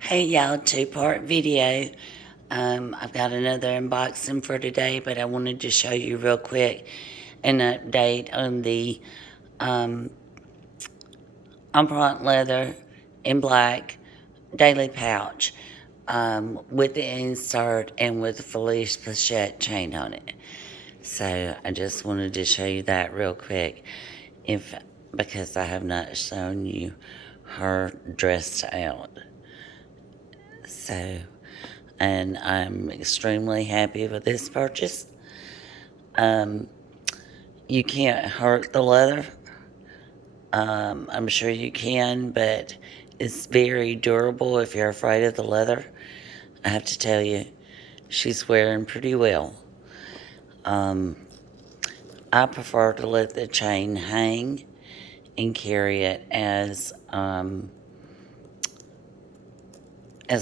Hey y'all, two-part video. I've got another unboxing for today, but I wanted to show you real quick an update on the Empreinte Leather in black daily pouch with the insert and with the Félicie Pochette chain on it. So I just wanted to show you that real quick, because I have not shown you her dressed out. So, and I'm extremely happy with this purchase. You can't hurt the leather. I'm sure you can, but it's very durable if you're afraid of the leather. I have to tell you, she's wearing pretty well. I prefer to let the chain hang and carry it as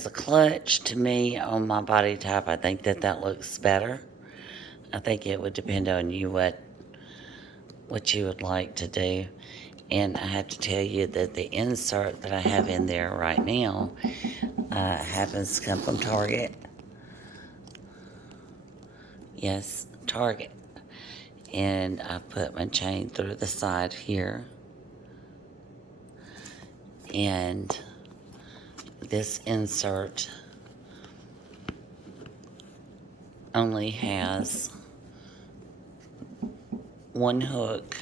a clutch. To me, on my body type, I think that looks better. I think it would depend on you what you would like to do. And I have to tell you that the insert that I have in there right now happens to come from Target. Yes, Target. And I put my chain through the side here. And this insert only has one hook.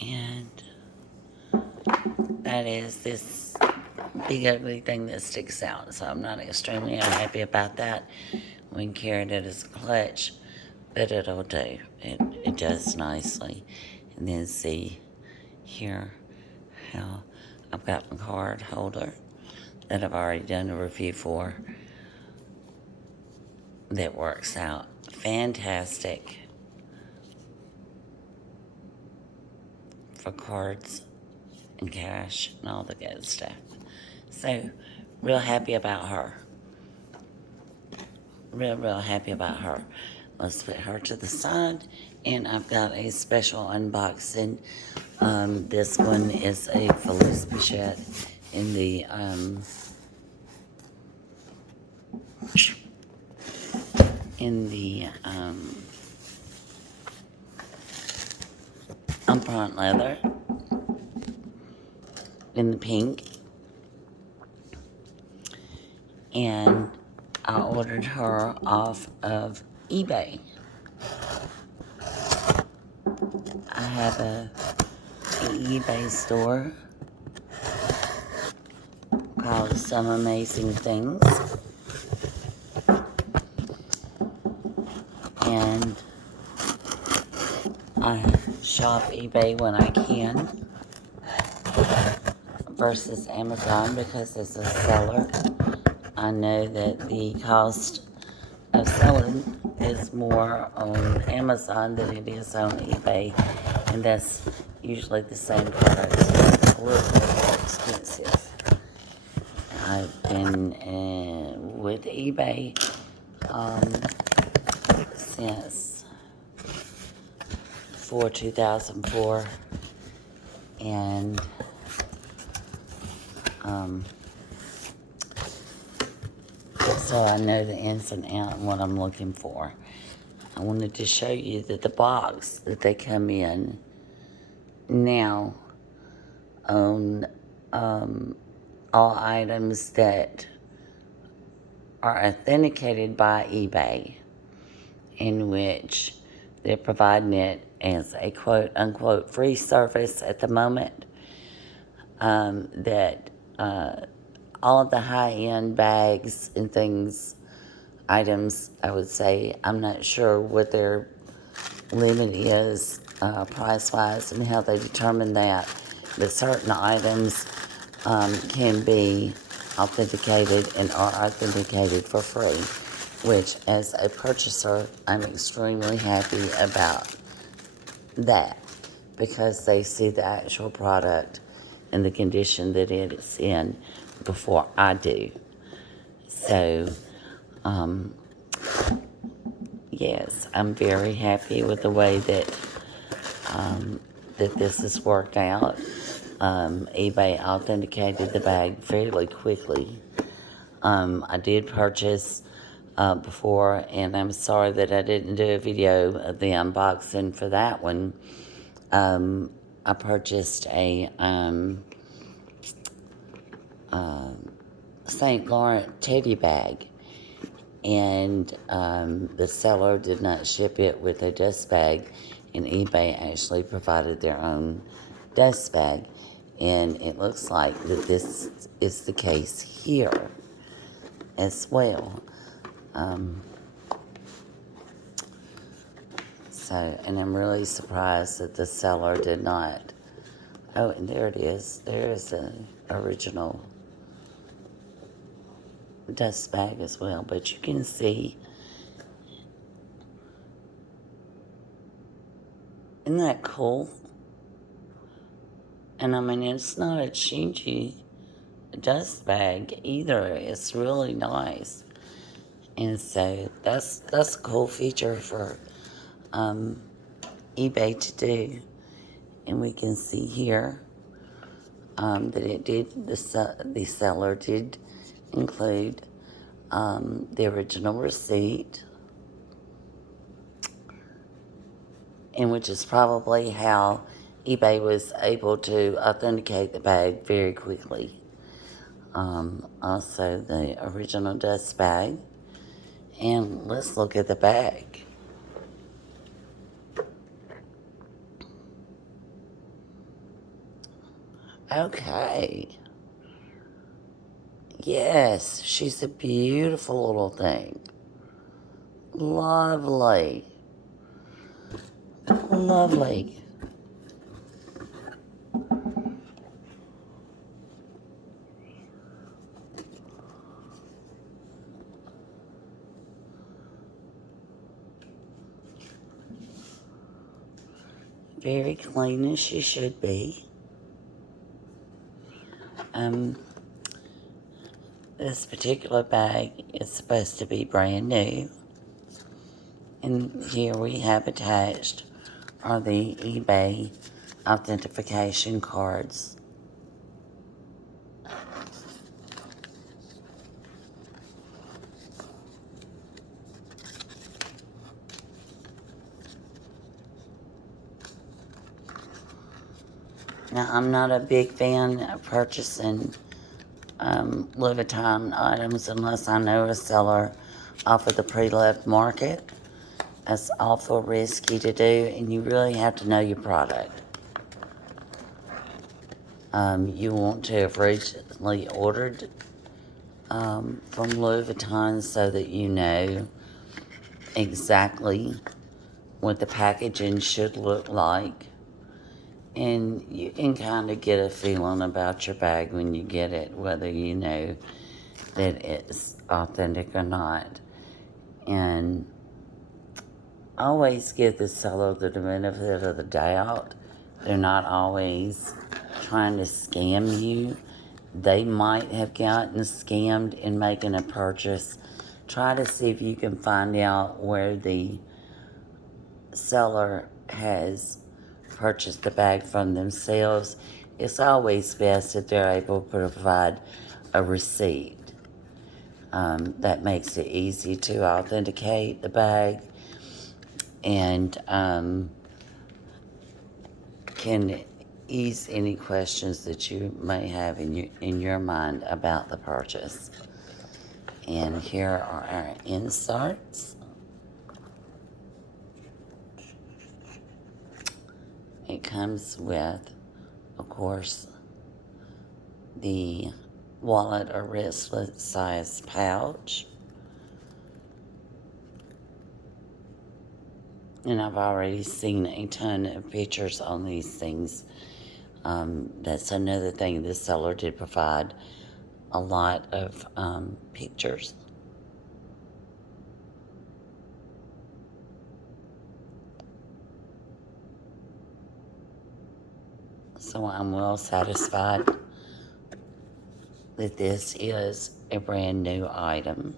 And that is this big ugly thing that sticks out. So I'm not extremely unhappy about that when carrying it as a clutch, but it'll do. It does nicely. And then see here how I've got my card holder that I've already done a review for that works out fantastic for cards and cash and all the good stuff. So, real happy about her. Real happy about her. Let's put her to the side, and I've got a special unboxing. This one is a Félicie Pochette in the Empreinte Leather in the pink. And I ordered her off of eBay. I have an eBay store called Some Amazing Things. And I shop eBay when I can versus Amazon, because as a seller, I know that the cost of selling is more on Amazon than it is on eBay, and that's usually the same product, so it's a little bit more expensive. I've been with eBay since 2004, and so I know the ins and outs and what I'm looking for. I wanted to show you that the box that they come in now on all items that are authenticated by eBay, in which they're providing it as a quote-unquote free service at the moment, that all of the high-end bags and things, items, I would say, I'm not sure what their limit is price-wise and how they determine that, but certain items can be authenticated and are authenticated for free, which as a purchaser, I'm extremely happy about that, because they see the actual product and the condition that it is in before I do. So, yes, I'm very happy with the way that that this has worked out. eBay authenticated the bag fairly quickly. I did purchase before, and I'm sorry that I didn't do a video of the unboxing for that one. I purchased a St. Laurent teddy bag, and the seller did not ship it with a dust bag, and eBay actually provided their own dust bag, and it looks like that this is the case here as well. And I'm really surprised that the seller did not. Oh, and there it is. There is an original dust bag as well, but you can see, isn't that cool? And I mean, it's not a chintzy dust bag either. It's really nice, and so that's a cool feature for eBay to do. And we can see here that it did. The seller did include the original receipt, and which is probably how eBay was able to authenticate the bag very quickly. Also the original dust bag. And let's look at the bag. Okay. Yes, she's a beautiful little thing. Lovely. Lovely. Very clean as she should be. This particular bag is supposed to be brand new. And here we have attached are the eBay authentication cards. Now, I'm not a big fan of purchasing Louis Vuitton items unless I know a seller off of the pre-loved market. That's awful risky to do, and you really have to know your product. You want to have recently ordered from Louis Vuitton so that you know exactly what the packaging should look like. And you can kind of get a feeling about your bag when you get it, whether you know that it's authentic or not. And always give the seller the benefit of the doubt. They're not always trying to scam you. They might have gotten scammed in making a purchase. Try to see if you can find out where the seller has purchased the bag from themselves. It's always best if they're able to provide a receipt. That makes it easy to authenticate the bag, and can ease any questions that you may have in your mind about the purchase. And here are our inserts. It comes with, of course, the wallet or wristlet size pouch. And I've already seen a ton of pictures on these things. That's another thing, the seller did provide a lot of pictures. So I'm well satisfied that this is a brand new item.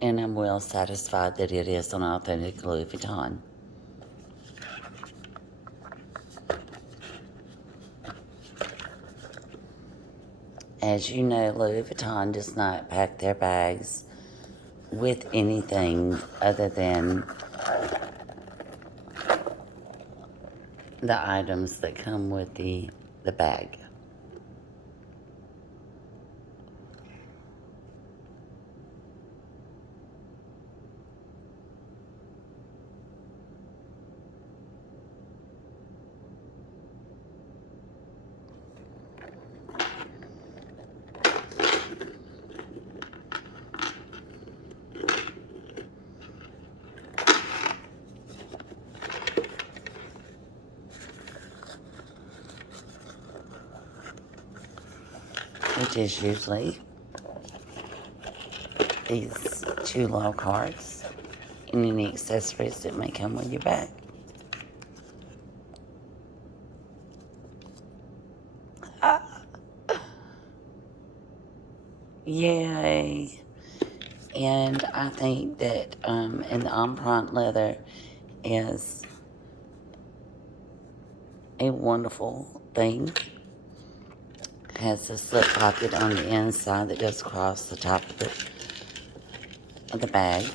And I'm well satisfied that it is an authentic Louis Vuitton. As you know, Louis Vuitton does not pack their bags with anything other than the items that come with the bag. Which is usually these 2 low cards and any accessories that may come with your bag. Yay! And I think that and the Empreinte Leather is a wonderful thing. Has a slip pocket on the inside that goes across the top of the bag.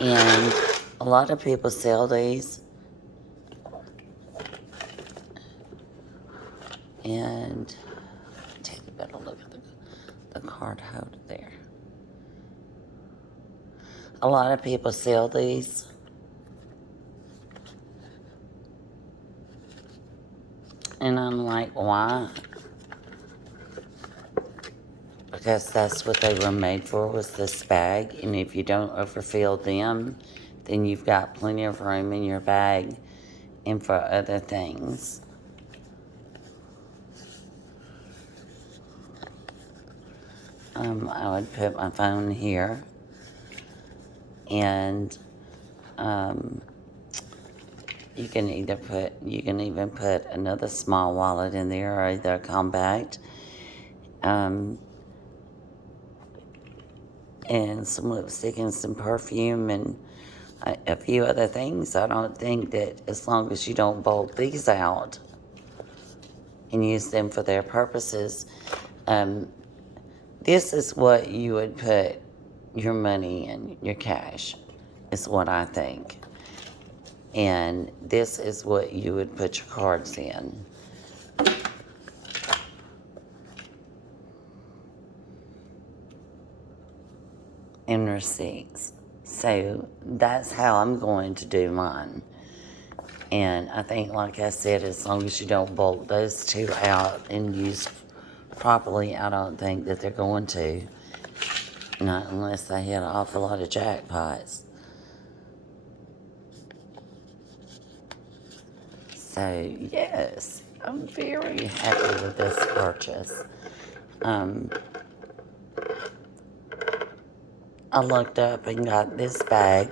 And a lot of people sell these. And take a better look at the card holder there. A lot of people sell these. And I'm like, why? Because that's what they were made for, was this bag. And if you don't overfill them, then you've got plenty of room in your bag and for other things. I would put my phone here, and you can even put another small wallet in there, or either compact, and some lipstick and some perfume and a few other things. I don't think that, as long as you don't bulk these out and use them for their purposes, this is what you would put your money in, your cash, is what I think. And this is what you would put your cards in. And receipts. So that's how I'm going to do mine. And I think, like I said, as long as you don't bulk those 2 out and use properly, I don't think that they're going to. Not unless they hit an awful lot of jackpots. So, yes, I'm very happy with this purchase. I looked up and got this bag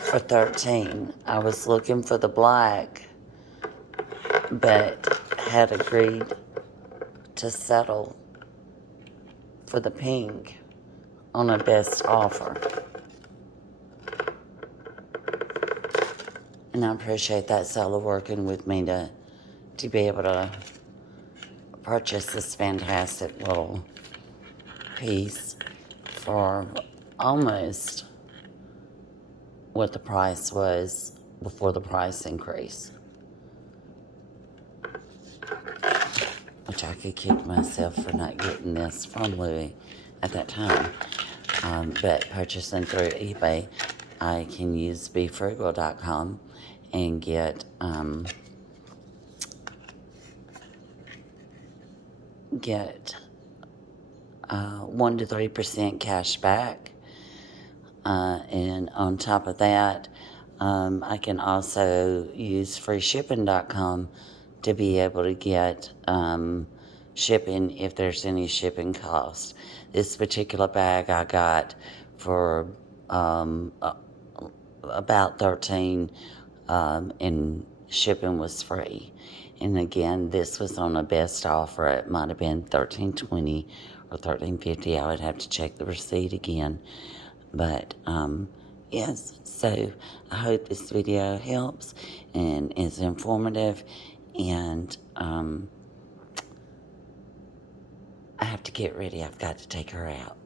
for $13. I was looking for the black, but had agreed to settle for the pink on a best offer. And I appreciate that seller working with me to be able to purchase this fantastic little piece for almost what the price was before the price increase. Which I could kick myself for not getting this from Louis at that time. But purchasing through eBay, I can use BeFrugal.com and get 1 to 3% cash back. And on top of that, I can also use freeshipping.com to be able to get shipping if there's any shipping cost. This particular bag I got for about $13, and shipping was free. And again, this was on a best offer. It might have been $13.20 or $13.50. I would have to check the receipt again. But yes, so I hope this video helps and is informative. And I have to get ready. I've got to take her out.